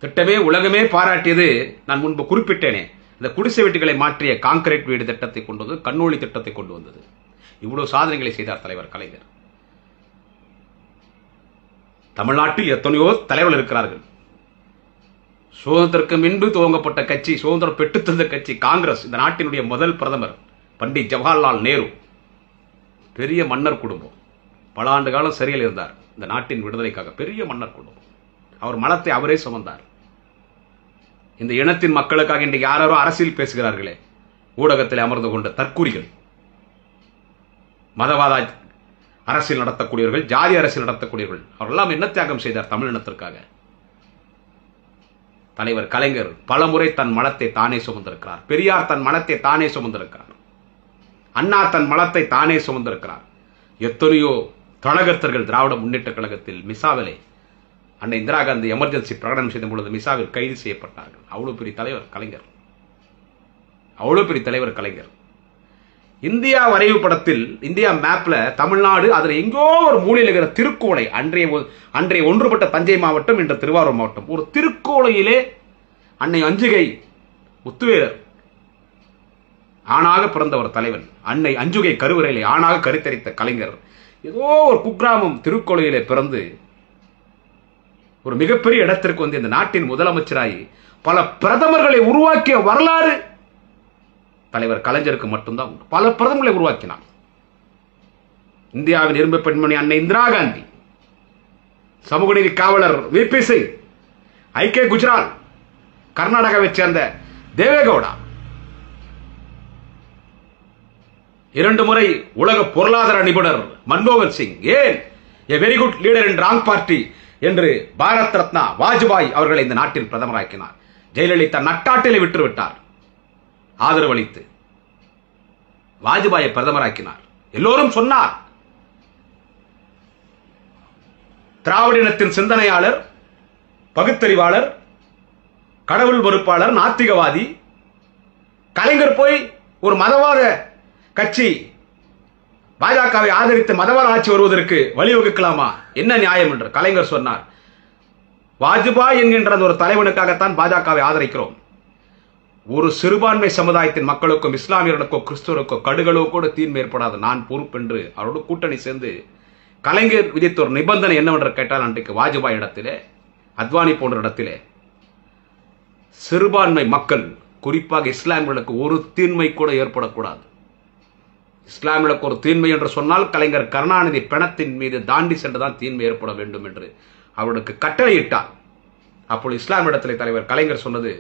திட்டமே உலகமே பாராட்டியது, நான் முன்பு குறிப்பிட்டேனே, இந்த குடிசை வீட்டுகளை மாற்றிய கான்கிரீட் வீடு திட்டத்தை கொண்டு வந்து, கண்ணொளி திட்டத்தை கொண்டு வந்தது. இவ்வளவு சாதனைகளை செய்தார் தலைவர் கலைஞர். தமிழ்நாட்டில் எத்தனையோ தலைவர்கள் இருக்கிறார்கள். சுதந்திரத்திற்கு முன்பு துவங்கப்பட்ட கட்சி, சுதந்திரம் பெற்றுத்தந்த கட்சி காங்கிரஸ். இந்த நாட்டினுடைய முதல் பிரதமர் பண்டிட் ஜவஹர்லால் நேரு, பெரிய மன்னர் குடும்பம், பல ஆண்டு காலம் சிறையில் இருந்தார் இந்த நாட்டின் விடுதலைக்காக. பெரிய மன்னர் குடும்பம். அவர் மலத்தை அவரே சுமந்தார். இந்த இனத்தின் மக்களுக்காக இன்றைக்கு யாரோ அரசியல் பேசுகிறார்களே, ஊடகத்தில் அமர்ந்து கொண்ட தற்கூரிகள், மதவாத அரசியல் நடத்தக்கூடியவர்கள், ஜாதி அரசியல் நடத்தக்கூடியவர்கள், அவரெல்லாம் என்ன தியாகம் செய்தார் தமிழினத்திற்காக? தலைவர் கலைஞர் பலமுறை தன் மலத்தை தானே சுமந்திருக்கிறார். பெரியார் தன் மலத்தை தானே சுமந்திருக்கிறார். அண்ணா தன் மலத்தை தானே சுமந்திருக்கிறார். எத்தனையோ தலகர்த்தர்கள் திராவிட முன்னேற்ற கழகத்தில் மிசாவிலே அன்னை இந்திரா காந்தி எமர்ஜென்சி பிரகடனம் செய்த பொழுது மிசாவில் கைது செய்யப்பட்டார்கள். அவ்வளவு பெரிய தலைவர் கலைஞர். இந்தியா வரைவு படத்தில், இந்தியா மேப்ல தமிழ்நாடு அதுல எங்கோ ஒரு மூலையில் இருக்கிற திருக்கோளை, அன்றைய ஒன்றுபட்ட தஞ்சை மாவட்டம், இன்று திருவாரூர் மாவட்டம், ஒரு திருக்கோளையிலே அன்னை அஞ்சுகை முத்துவேலர் ஆணாக பிறந்த ஒரு தலைவன், அன்னை அஞ்சுகை கருவறையிலே ஆணாக கருத்தரித்த கலைஞர் ஏதோ ஒரு குக்கிராமம் திருக்கோளையிலே பிறந்து ஒரு மிகப்பெரிய இடத்திற்கு வந்து இந்த நாட்டின் முதலமைச்சராகி பல பிரதமர்களை உருவாக்கிய வரலாறு தலைவர் கலைஞருக்கு மட்டும்தான் உண்டு. பல பிரதமர்களை உருவாக்கினார். இந்தியாவின் இரும்பு பெண்மணி அன்னை இந்திரா காந்தி, சமூக நீதி காவலர் விபி சிங், ஐ.கே. குஜ்ரால், கர்நாடகாவை சேர்ந்த தேவேகவுடா, 2 முறை உலக பொருளாதார நிபுணர் மன்மோகன் சிங், ஏன் a very good leader in wrong party என்று பாரத் ரத்னா வாஜ்பாய் அவர்களை இந்த நாட்டின் பிரதமராக்கினார். ஜெயலலிதா நட்டாட்டிலே விட்டுவிட்டார். ஆதரவு அளித்து வாஜ்பாயை பிரதமராக்கினார். எல்லோரும் சொன்னார், திராவிடத்தின் சிந்தனையாளர், பகுத்தறிவாளர், கடவுள் மறுப்பாளர், நாத்திகவாதி கலைஞர் போய் ஒரு மதவாத கட்சி பாஜகவை ஆதரித்து மதவாத ஆட்சி வருவதற்கு வழிவகுக்கலாமா? என்ன நியாயம் என்று கலைஞர் சொன்னார். வாஜ்பாய் என்கின்ற ஒரு தலைவனுக்காகத்தான் பாஜகவை ஆதரிக்கிறோம். ஒரு சிறுபான்மை சமுதாயத்தின் மக்களுக்கும் இஸ்லாமியர்களுக்கோ கிறிஸ்துவருக்கோ கடுகளோ கூட தீர்வு ஏற்படாது, நான் பொறுப்பென்று அவரோடு கூட்டணி சேர்ந்து கலைஞர் விதித்த ஒரு நிபந்தனை என்னவென்று கேட்டால், அன்றைக்கு வாஜ்பாய் இடத்திலே, அத்வானி போன்ற இடத்திலே சிறுபான்மை மக்கள், குறிப்பாக இஸ்லாமியர்களுக்கு ஒரு தீன்மை கூட ஏற்படக்கூடாது. இஸ்லாமியர்களுக்கு ஒரு தீன்மை என்று சொன்னால் கலைஞர் கருணாநிதி பிணத்தின் மீது தாண்டி சென்றுதான் தீன்மை ஏற்பட வேண்டும் என்று அவருக்கு கட்டளையிட்டார். அப்பொழுது இஸ்லாமியத்திலே தலைவர் கலைஞர் சொன்னது,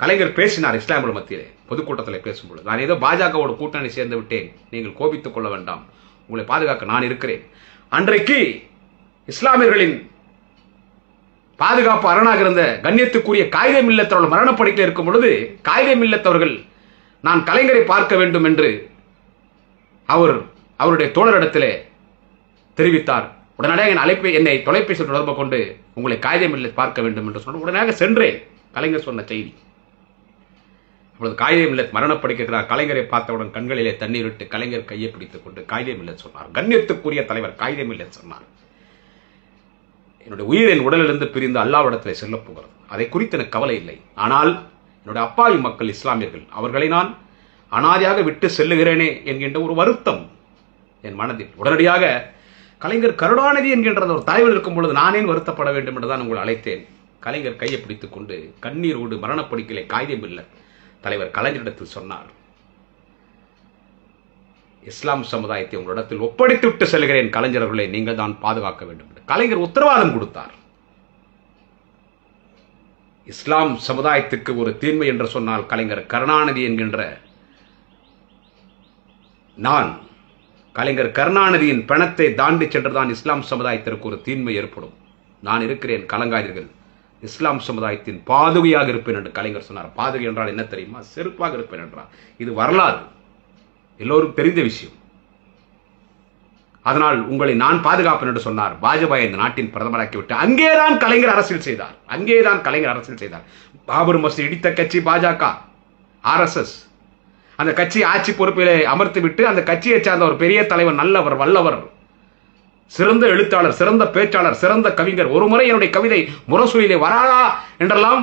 கலைஞர் பேசினார் இஸ்லாமியர்கள் மத்தியிலே பொதுக்கூட்டத்தில் பேசும்பொழுது, நான் ஏதோ பாஜகவோட கூட்டணி சேர்ந்து விட்டேன், நீங்கள் கோபித்துக் கொள்ள வேண்டாம், உங்களை பாதுகாக்க நான் இருக்கிறேன். அன்றைக்கு இஸ்லாமியர்களின் பாதுகாப்பு அரணாக இருந்த கண்ணியத்துக்குரிய காயிதே மில்லத் அவர்கள் மரணப்படுக்கையில் இருக்கும் பொழுது காயிதே மில்லத் அவர்கள் நான் கலைஞரை பார்க்க வேண்டும் என்று அவருடைய தோழரிடத்திலே தெரிவித்தார். உடனடியாக என்னை தொலைபேசி தொடர்பு கொண்டு உங்களை காயிதே மில்லத் பார்க்க வேண்டும் என்று சொன்ன உடனடியாக சென்றேன். கலைஞர் சொன்ன செய்தி. அப்பொழுது காயிதே மில்லத் மரணப்படுகிறார். கலைஞரை பார்த்தவுடன் கண்களிலே தண்ணீர் விட்டு கலைஞர் கையை பிடித்துக் கொண்டு காயிதே மில்லத் சொன்னார். கண்ணியத்துக்குரிய தலைவர் காயிதே மில்லத் சொன்னார், என்னுடைய உயிர் என் உடலிலிருந்து பிரிந்து அல்லாஹ்விடத்திலே செல்லப் போகிறது, அதை குறித்து எனக்கு கவலை இல்லை. ஆனால் என்னுடைய அப்பாவி மக்கள் இஸ்லாமியர்கள், அவர்களை நான் அனாதையாக விட்டு செல்லுகிறேனே என்கின்ற ஒரு வருத்தம் என் மனதில். உடனடியாக கலைஞர் கருணாநிதி என்கின்ற ஒரு தலைவர் இருக்கும் பொழுது நானே வருத்தப்பட வேண்டும் என்றுதான் உங்களை அழைத்தேன். கலைஞர் கையை பிடித்துக் கொண்டு கண்ணீரோடு மரணப்படுக்கையிலே காயிதே மில்லத் தலைவர் கலைஞரிடத்தில் சொன்னார், இஸ்லாம் சமுதாயத்தை உங்களிடத்தில் ஒப்படைத்து விட்டு செல்கிறேன் கலைஞர்களை, நீங்கள் தான் பாதுகாக்க வேண்டும் என்று கலைஞர் உத்தரவாதம் கொடுத்தார். இஸ்லாம் சமுதாயத்துக்கு ஒரு தீன்மை என்று சொன்னால் கலைஞர் கருணாநிதி என்கின்ற நான், கலைஞர் கருணாநிதியின் பிணத்தை தாண்டி சென்றுதான் இஸ்லாம் சமுதாயத்திற்கு ஒரு தீன்மை ஏற்படும். நான் இருக்கிறேன், கலங்காதீர்கள், இஸ்லாம் சமுதாயத்தின் பாதுகையாக இருப்பேன் என்று கலைஞர் சொன்னார். பாதுகை என்றால் என்ன தெரியுமா? செருப்பாக இருப்பேன் என்றார். இது வரலாறு, எல்லோரும் தெரிந்த விஷயம். அதனால் உங்களை நான் பாதுகாப்பேன் என்று சொன்னார். வாஜ்பாய் இந்த நாட்டின் பிரதமராக்கிவிட்டு அங்கேதான் கலைஞர் அரசியல் செய்தார். பாபர் மசூதி இடித்த கட்சி பாஜக, RSS. அந்த கட்சி ஆட்சி பொறுப்பிலே அமர்த்தி விட்டு அந்த கட்சியை சார்ந்த ஒரு பெரிய தலைவர், நல்லவர், வல்லவர், சிறந்த எழுத்தாளர், சிறந்த பேச்சாளர், சிறந்த கவிஞர், ஒரு முறை என்னுடைய கவிதை முரசொலியிலே வராதா என்றெல்லாம்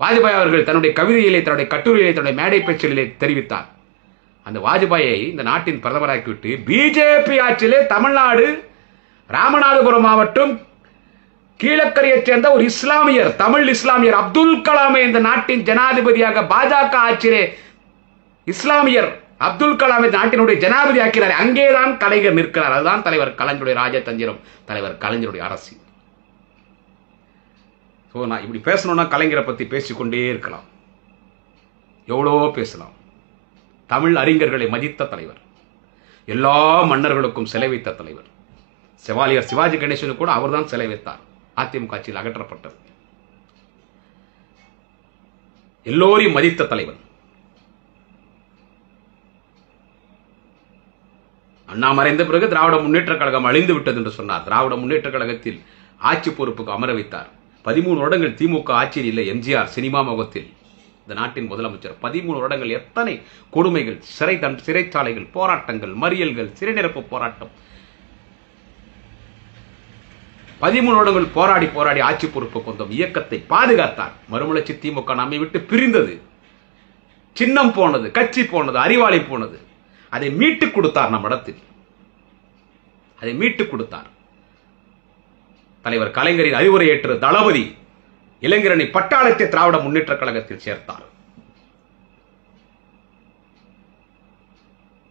வாஜ்பாய் அவர்கள் தன்னுடைய கவிதையிலே, தன்னுடைய கட்டுரையிலே, தன்னுடைய மேடை பேச்சிலே தெரிவித்தார். அந்த வாஜ்பாயை இந்த நாட்டின் பிரதமராக்கிவிட்டு பிஜேபி ஆட்சியிலே தமிழ்நாடு ராமநாதபுரம் மாவட்டம் கீழக்கரையைச் சேர்ந்த ஒரு இஸ்லாமியர், தமிழ் இஸ்லாமியர் அப்துல் கலாமை இந்த நாட்டின் ஜனாதிபதியாக பாஜக ஆட்சியிலே இஸ்லாமியர் அப்துல் கலாமை நாட்டினுடைய ஜனாதிபதி ஆக்கிறார். அங்கேதான் கலைஞர் நிற்கிறார். அதுதான் தலைவர் கலைஞருடைய ராஜதந்திரம், தலைவர் கலைஞருடைய அரசியல். நான் இப்படி பேசணும்னா கலைஞரை பத்தி பேசிக்கொண்டே இருக்கலாம், எவ்வளோ பேசலாம். தமிழ் அறிஞர்களை மதித்த தலைவர், எல்லா மன்னர்களுக்கும் சிலை வைத்த தலைவர். செவாலியர் சிவாஜி கணேசனுக்கு கூட அவர்தான் சிலை வைத்தார். அதிமுக ஆட்சியில் அகற்றப்பட்டது. எல்லோரையும் மதித்த தலைவர். அண்ணா மறைந்த பிறகு திராவிட முன்னேற்ற கழகம் அழிந்து விட்டது என்று சொன்னார். திராவிட முன்னேற்ற கழகத்தில் ஆட்சி பொறுப்புக்கு அமர வைத்தார். 13 வருடங்கள் திமுக ஆட்சியில் இல்லை. எம்ஜிஆர் சினிமா முகத்தில் இந்த நாட்டின் முதலமைச்சர் 13 வருடங்கள் எத்தனை கொடுமைகள், சிறைச்சாலைகள், போராட்டங்கள், மறியல்கள், சிறைநிரப்பு போராட்டம், 13 வருடங்கள் போராடி போராடி ஆட்சி பொறுப்பு கொண்ட இயக்கத்தை பாதுகாத்தார். மறுமலர்ச்சி திமுக நம்மை விட்டு பிரிந்தது, சின்னம் போனது, கட்சி போனது, அறிவாளி போனது. அதை மீட்டுக் கொடுத்தார். நம் இடத்தில் அதை மீட்டுக் கொடுத்தார். தலைவர் கலைஞரின் அறிவுரை ஏற்று தளபதி இளைஞரணி பட்டாளத்தை திராவிட முன்னேற்ற கழகத்தில் சேர்த்தார்.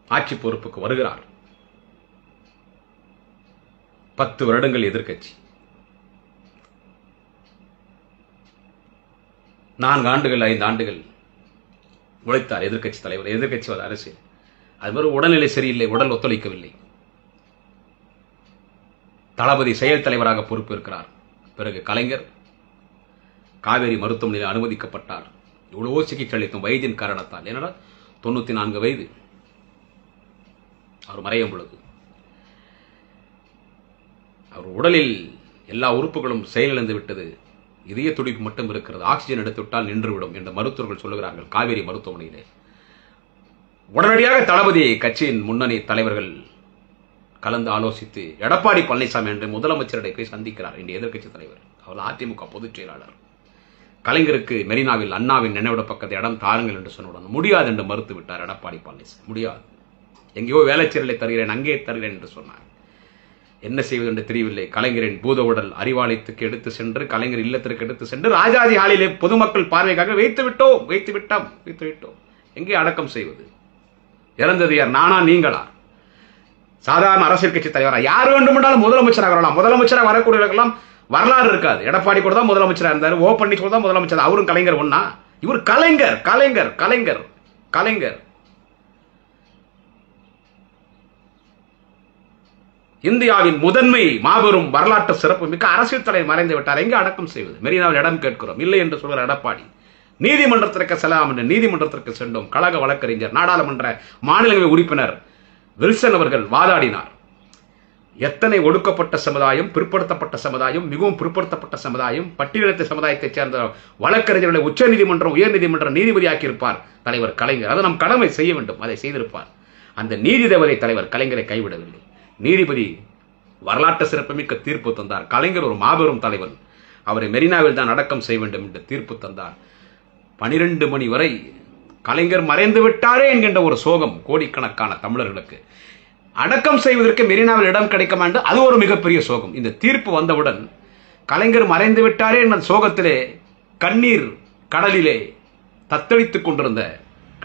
ஆட்சி பொறுப்புக்கு வருகிறார். 10 வருடங்கள் எதிர்க்கட்சி, 4 ஆண்டுகள் 5 ஆண்டுகள் உழைத்தார். எதிர்க்கட்சி தலைவர், எதிர்க்கட்சி அரசியல். அது மாதிரி உடல்நிலை சரியில்லை, உடல் ஒத்துழைக்கவில்லை. தளபதி செயல் தலைவராக பொறுப்பேற்கிறார். பிறகு கலைஞர் காவேரி மருத்துவமனையில் அனுமதிக்கப்பட்டார். இவ்வளவோ சிகிச்சை அளித்தும் வயதின் காரணத்தால், ஏன்னா 94 வயது அவர் மறையும் பொழுது அவர் உடலில் எல்லா உறுப்புகளும் செயலிழந்து விட்டது. இதய துடிப்பு மட்டும் இருக்கிறது. ஆக்சிஜன் எடுத்துவிட்டால் நின்றுவிடும் என்று மருத்துவர்கள் சொல்லுகிறார்கள் காவேரி மருத்துவமனையிலே. உடனடியாக தளபதியை கட்சியின் முன்னணி தலைவர்கள் கலந்து ஆலோசித்து எடப்பாடி பழனிசாமி என்று முதலமைச்சரிடம் போய் சந்திக்கிறார். இன்றைய எதிர்க்கட்சி தலைவர், அவர் அதிமுக பொதுச் செயலாளர். கலைஞருக்கு மெரினாவில் அண்ணாவின் நினைவிட பக்கத்தை இடம் தாருங்கள் என்று சொன்னவுடன் முடியாது என்று மறுத்து விட்டார் எடப்பாடி பழனிசாமி. முடியாது, எங்கேயோ வேலைச்சேரலை தருகிறேன், அங்கே தருகிறேன் என்று சொன்னார். என்ன செய்வது என்று தெரியவில்லை. கலைஞரின் பூத உடல் அறிவாலயத்துக்கு எடுத்து சென்று, கலைஞர் இல்லத்திற்கு எடுத்து சென்று ராஜாஜி ஹாலிலே பொதுமக்கள் பார்வைக்காக வைத்து விட்டோம். எங்கே அடக்கம் செய்வது? இறந்தது யார்? நானா நீங்களா? சாதாரண அரசியல் கட்சி தலைவரா? யார் வேண்டுமென்றாலும் முதலமைச்சராக வரலாம். முதலமைச்சராக வரக்கூடியவர்களெல்லாம் வரலாறு இருக்காது. எடப்பாடி கூட தான் முதலமைச்சராக இருந்தார், ஓ பன்னீர்செல்வம் தான் முதலமைச்சர். அவரும் கலைஞர் ஒன்னா? இவர் கலைஞர் கலைஞர் கலைஞர் கலைஞர். இந்தியாவின் முதன்மை மாபெரும் வரலாற்று சிறப்பு மிக்க அரசியல் தலைவர் மறைந்து விட்டார். எங்கே அடக்கம் செய்வது? மெரினாவில் இடம் கேட்கிறோம், இல்லை என்று சொல்கிற எடப்பாடி. நீதிமன்றத்திற்கு செல்லாம் என்று நீதிமன்றத்திற்கு சென்றோம். கழக வழக்கறிஞர், நாடாளுமன்ற மாநிலங்களவை உறுப்பினர் வில்சன் அவர்கள் வாதாடினார். எத்தனை ஒடுக்கப்பட்ட சமுதாயம், பிற்படுத்தப்பட்ட சமுதாயம், மிகவும் பிற்படுத்தப்பட்ட சமுதாயம், பட்டியலினத்த சமுதாயத்தைச் சேர்ந்த வழக்கறிஞர்களை உச்ச நீதிமன்றம், உயர் நீதிமன்றம் நீதிபதியாக்கி இருப்பார் தலைவர் கலைஞர். அதை நம் கடமை செய்ய வேண்டும், அதை செய்திருப்பார். அந்த நீதி தேவதை தலைவர் கலைஞரை கைவிடவில்லை. நீதிபதி வரலாற்று சிறப்புமிக்க தீர்ப்பு தந்தார். கலைஞர் ஒரு மாபெரும் தலைவன், அவரை மெரினாவில் தான் அடக்கம் செய்ய வேண்டும் என்று தீர்ப்பு தந்தார். 12 மணி வரை கலைஞர் மறைந்து விட்டாரே என்கின்ற ஒரு சோகம் கோடிக்கணக்கான தமிழர்களுக்கு. அடக்கம் செய்வதற்கு மெரினாவில் இடம் கிடைக்குமா என்று அது ஒரு மிகப்பெரிய சோகம். இந்த தீர்ப்பு வந்தவுடன் கலைஞர் மறைந்து விட்டாரே என்ற சோகத்திலே கண்ணீர் கடலிலே தத்தளித்துக் கொண்டிருந்த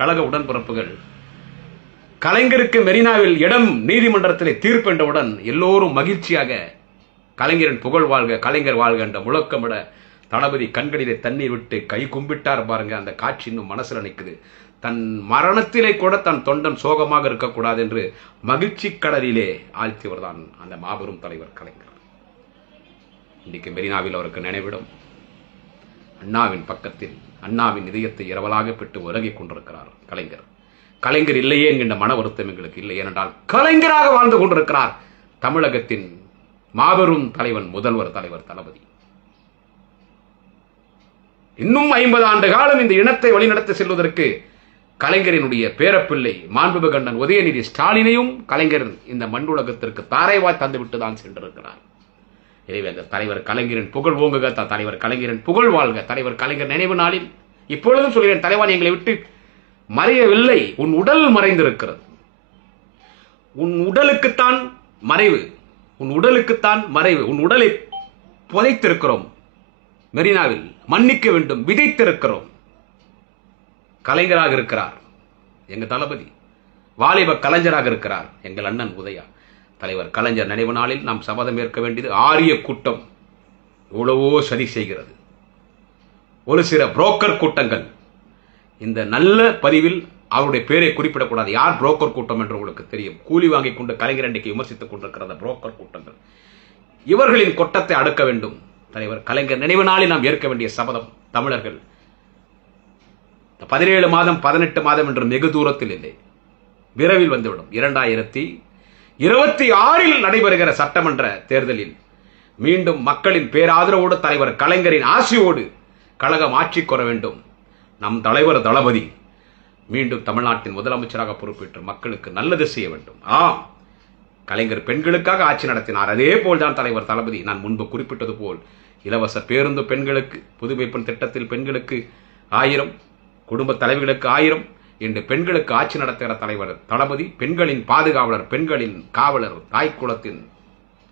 கழக உடன்பிறப்புகள் கலைஞருக்கு மெரினாவில் இடம் நீதிமன்றத்திலே தீர்ப்பு என்றவுடன் எல்லோரும் மகிழ்ச்சியாக கலைஞரின் புகழ் வாழ்க, கலைஞர் வாழ்க என்ற முழக்கமிட தளபதி கண்களிலே தண்ணீர் விட்டு கை கும்பிட்டார். பாருங்க, அந்த காட்சி இன்னும் மனசுல நிற்குது. தன் மரணத்திலே கூட தன் தொண்டன் சோகமாக இருக்கக்கூடாது என்று மகிழ்ச்சி கடலிலே ஆழ்த்தியவர் தான் அந்த மாபெரும் தலைவர் கலைஞர். இன்றைக்கு மெரினாவில் அவருக்கு நினைவிடம். அண்ணாவின் பக்கத்தில் அண்ணாவின் இதயத்தை இரவலாக பெற்று உறங்கிக் கொண்டிருக்கிறார் கலைஞர். கலைஞர் இல்லையே என்கின்ற மன வருத்தம் எங்களுக்கு இல்லை. ஏனென்றால் கலைஞராக வாழ்ந்து கொண்டிருக்கிறார் தமிழகத்தின் மாபெரும் தலைவன், முதல்வர் தலைவர் தளபதி. இன்னும் 50 ஆண்டு காலம் இந்த இனத்தை வழிநடத்தி செல்வதற்கு கலைஞரினுடைய பேரப்பிள்ளை மாண்புமிகு அண்ணன் உதயநிதி ஸ்டாலினையும் கலைஞர் இந்த மண்ணுலகத்திற்கு தாரைவாய் தந்துவிட்டு தான் சென்றிருக்கிறார். எனவே அந்த தலைவர் கலைஞரின் புகழ் ஓங்குக, தலைவர் கலைஞரின் புகழ் வாழ்க. தலைவர் கலைஞர் நினைவு நாளில் இப்பொழுதும் சொல்கிறேன், தலைவன் எங்களை விட்டு மறையவில்லை. உன் உடல் மறைந்திருக்கிறது. உன் உடலுக்குத்தான் மறைவு, உன் உடலுக்குத்தான் மறைவு. உன் உடலை புதைத்திருக்கிறோம் மெரினாவில், மன்னிக்க வேண்டும், விதைத்திருக்கிறோம். கலைஞராக இருக்கிறார் எங்க தளபதி, வாலிப கலைஞராக இருக்கிறார் எங்கள் அண்ணன் உதயா. தலைவர் கலைஞர் நினைவு நாளில் நாம் சபதம் ஏற்க வேண்டியது, ஆரிய கூட்டம் எவ்வளவோ சதி செய்கிறது. ஒரு சில புரோக்கர் கூட்டங்கள், இந்த நல்ல பதிவில் அவருடைய பேரை குறிப்பிடக்கூடாது. யார் புரோக்கர் கூட்டம் என்று உங்களுக்கு தெரியும். கூலி வாங்கி கொண்டு கலைஞர் அன்றைக்கு விமர்சித்துக் கொண்டிருக்கிற புரோக்கர் கூட்டங்கள், இவர்களின் கொட்டத்தை அடுக்க வேண்டும். தலைவர் கலைஞர் நினைவு நாளில் நாம் ஏற்க வேண்டிய சபதம் தமிழர்கள் 17 மாதம் 18 மாதம் என்று வெகு தூரத்தில் இல்லை, விரைவில் வந்துவிடும். 2026 நடைபெறுகிற சட்டமன்ற தேர்தலில் மீண்டும் மக்களின் பேராதரவோடு தலைவர் கலைஞரின் ஆசியோடு கழகம் ஆட்சி கொற வேண்டும். நம் தலைவர் தளபதி மீண்டும் தமிழ்நாட்டின் முதலமைச்சராக பொறுப்பேற்று மக்களுக்கு நல்லது செய்ய வேண்டும். கலைஞர் பெண்களுக்காக ஆட்சி நடத்தினார். அதே போல்தான் தலைவர் தளபதி நான் முன்பு குறிப்பிட்டது போல் இலவச பேருந்து பெண்களுக்கு, புதுமை பெண் திட்டத்தில் பெண்களுக்கு 1000, குடும்ப தலைவிகளுக்கு 1000 என்று பெண்களுக்கு ஆட்சி நடத்துகிற தலைவர் தளபதி, பெண்களின் பாதுகாவலர், பெண்களின் காவலர், தாய்க்குளத்தின்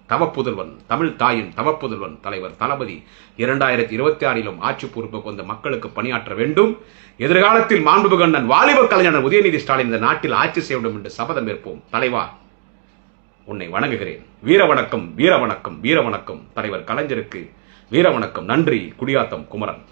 தவப்புதல்வன், தமிழ் தாயின் தவப்புதல்வன் தலைவர் தளபதி 2026 ஆட்சி பொறுப்புக்கு வந்து மக்களுக்கு பணியாற்ற வேண்டும். எதிர்காலத்தில் மாண்புமிகு அண்ணன் வாலிப கலைஞர் உதயநிதி ஸ்டாலின் இந்த நாட்டில் ஆட்சி செய்ய வேண்டும் என்று சபதம் ஏற்போம். தலைவா, உன்னை வணங்குகிறேன். வீர வணக்கம், வீர வணக்கம், வீர வணக்கம். தலைவர் கலைஞருக்கு வீர வணக்கம். நன்றி. குடியாத்தம் குமரன்.